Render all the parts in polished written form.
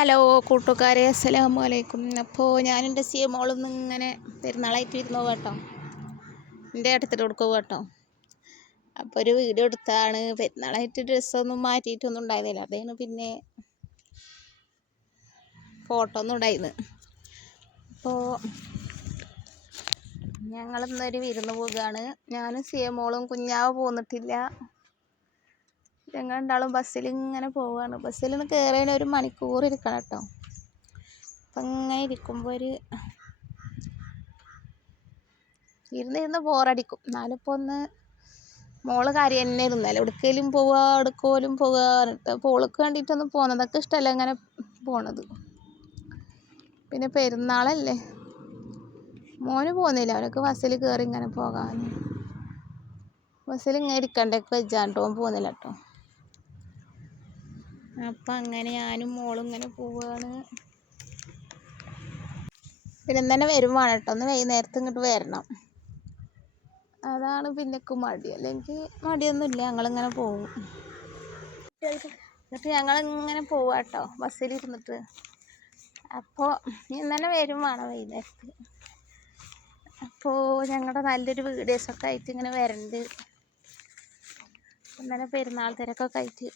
Hello കൂട്ടുകാരെ, അസ്സലാമു അലൈക്കും. അപ്പോൾ ഞാൻ എൻ്റെ മോളൊന്ന് ഇങ്ങനെ പെരുന്നാളായിട്ട് ഇരുന്നു കേട്ടോ, എൻ്റെ അടുത്തിട്ട് കൊടുക്കുക കേട്ടോ. അപ്പോൾ ഒരു വീഡിയോ എടുത്താണ്. പെരുന്നാളായിട്ട് ഡ്രസ്സൊന്നും മാറ്റിയിട്ടൊന്നും ഉണ്ടായിരുന്നില്ല, അതാണ് പിന്നെ ഫോട്ടോ ഒന്നും ഉണ്ടായിരുന്നു. അപ്പോൾ ഞങ്ങളിന്നൊരു വിരുന്ന് പോവുകയാണ്. ഞാനും മോളും കുഞ്ഞാവ് പോന്നിട്ടില്ല. ഞങ്ങൾ രണ്ടാളും ബസ്സിൽ ഇങ്ങനെ പോവുകയാണ്. ബസ്സിൽ നിന്ന് കയറാൻ 1 മണിക്കൂർ ഇരിക്കണം കേട്ടോ. അപ്പം ഇങ്ങനെ ഇരിക്കുമ്പോൾ ഇരുന്ന് ബോറടിക്കും. എന്നാലും ഇപ്പോൾ ഒന്ന് മോള് കാര്യം തന്നെ ഇരുന്നാലും എവിടേക്കെങ്കിലും പോവുക, എടുക്കോലും പോവുക പറഞ്ഞിട്ട്. അപ്പോൾ ഓൾക്ക് വേണ്ടിയിട്ടൊന്നും പോകുന്നതൊക്കെ ഇഷ്ടമല്ല ഇങ്ങനെ പോണത്. പിന്നെ പെരുന്നാളല്ലേ, മോന് പോകുന്നില്ല, അവനൊക്കെ ബസ്സിൽ കയറി ഇങ്ങനെ പോകാൻ. ബസ്സിൽ ഇങ്ങനെ ഇരിക്കണ്ടൊക്കെ വെച്ചാണ്ടോ പോകുന്നില്ല കേട്ടോ. അപ്പം അങ്ങനെ ഞാനും മോളും ഇങ്ങനെ പോവുകയാണ്. പിന്നെ തന്നെ വരും വേണം കേട്ടോ, ഒന്ന് വൈകുന്നേരത്ത് ഇങ്ങോട്ട് വരണം. അതാണ് പിന്നെക്ക് മടി, അല്ലെങ്കിൽ മടിയൊന്നുമില്ല, ഞങ്ങളിങ്ങനെ പോവും. എന്നിട്ട് ഞങ്ങളിങ്ങനെ പോവുക കേട്ടോ ബസ്സിലിരുന്നിട്ട്. അപ്പോൾ ഇന്ന് തന്നെ വരും വേണം വൈകുന്നേരത്ത്. അപ്പോൾ ഞങ്ങളുടെ നല്ലൊരു വീഡിയോസൊക്കെ ആയിട്ട് ഇങ്ങനെ വരണ്ട്. ഇന്നലെ പെരുന്നാൾ തിരക്കൊക്കെ ആയിട്ട്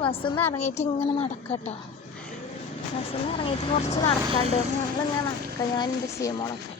ബസ്സിൽ നിന്ന് ഇറങ്ങിയിട്ട് ഇങ്ങനെ നടക്കട്ടോ. ബസ്സിൽ നിന്ന് ഇറങ്ങിയിട്ട് കുറച്ച് നടക്കാണ്ട് ഞങ്ങളിങ്ങനെ നടക്കുക, ഞാൻ എൻ്റെ മോളൊക്കെ.